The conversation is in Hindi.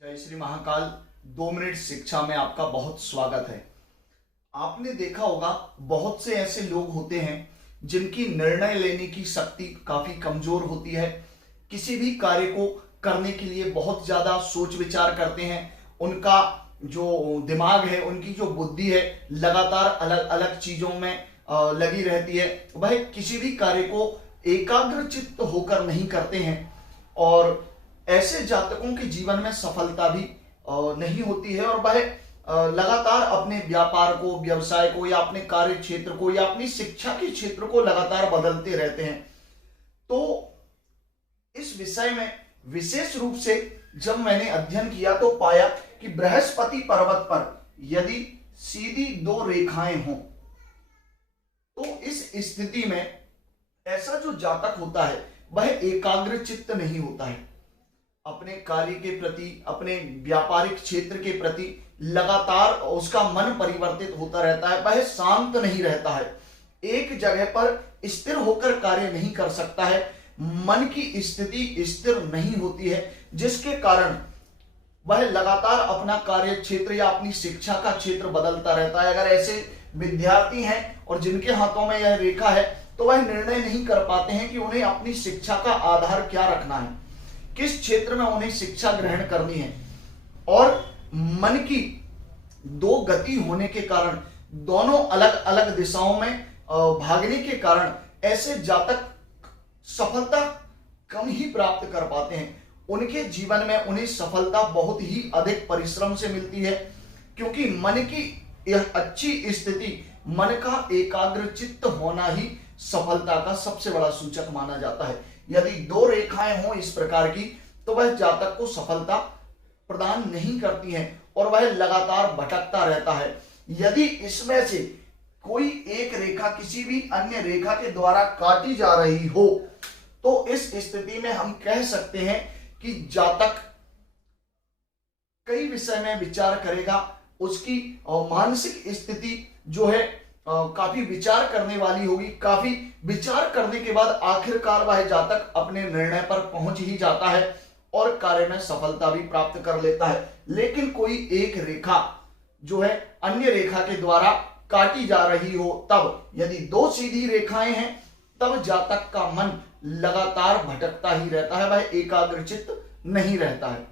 जय श्री महाकाल। 2 मिनट शिक्षा में आपका बहुत स्वागत है। आपने देखा होगा बहुत से ऐसे लोग होते हैं जिनकी निर्णय लेने की शक्ति काफी कमजोर होती है। किसी भी कार्य को करने के लिए बहुत ज्यादा सोच विचार करते हैं। उनका जो दिमाग है, उनकी जो बुद्धि है, लगातार अलग अलग चीजों में लगी रहती है। वह किसी भी कार्य को एकाग्रचित्त होकर नहीं करते हैं और ऐसे जातकों के जीवन में सफलता भी नहीं होती है और वह लगातार अपने व्यापार को, व्यवसाय को या अपने कार्य क्षेत्र को या अपनी शिक्षा के क्षेत्र को लगातार बदलते रहते हैं। तो इस विषय में विशेष रूप से जब मैंने अध्ययन किया तो पाया कि बृहस्पति पर्वत पर यदि सीधी 2 रेखाएं हों तो इस स्थिति में ऐसा जो जातक होता है वह एकाग्रचित्त नहीं होता है। अपने कार्य के प्रति, अपने व्यापारिक क्षेत्र के प्रति लगातार उसका मन परिवर्तित होता रहता है। वह शांत नहीं रहता है, एक जगह पर स्थिर होकर कार्य नहीं कर सकता है। मन की स्थिति स्थिर नहीं होती है, जिसके कारण वह लगातार अपना कार्य क्षेत्र या अपनी शिक्षा का क्षेत्र बदलता रहता है। अगर ऐसे विद्यार्थी हैं और जिनके हाथों में यह रेखा है तो वह निर्णय नहीं कर पाते हैं कि उन्हें अपनी शिक्षा का आधार क्या रखना है, किस क्षेत्र में उन्हें शिक्षा ग्रहण करनी है। और मन की 2 गति होने के कारण, दोनों अलग अलग दिशाओं में भागने के कारण ऐसे जातक सफलता कम ही प्राप्त कर पाते हैं। उनके जीवन में उन्हें सफलता बहुत ही अधिक परिश्रम से मिलती है, क्योंकि मन की यह अच्छी स्थिति, मन का एकाग्रचित्त होना ही सफलता का सबसे बड़ा सूचक माना जाता है। यदि 2 रेखाएं हों इस प्रकार की तो वह जातक को सफलता प्रदान नहीं करती हैं और वह लगातार भटकता रहता है। यदि इसमें से कोई एक रेखा किसी भी अन्य रेखा के द्वारा काटी जा रही हो तो इस स्थिति में हम कह सकते हैं कि जातक कई विषय में विचार करेगा। उसकी मानसिक स्थिति जो है काफी विचार करने वाली होगी। काफी विचार करने के बाद आखिरकार वह जातक अपने निर्णय पर पहुंच ही जाता है और कार्य में सफलता भी प्राप्त कर लेता है। लेकिन कोई एक रेखा जो है अन्य रेखा के द्वारा काटी जा रही हो, तब यदि 2 सीधी रेखाएं हैं तब जातक का मन लगातार भटकता ही रहता है, वह एकाग्रचित्त नहीं रहता है।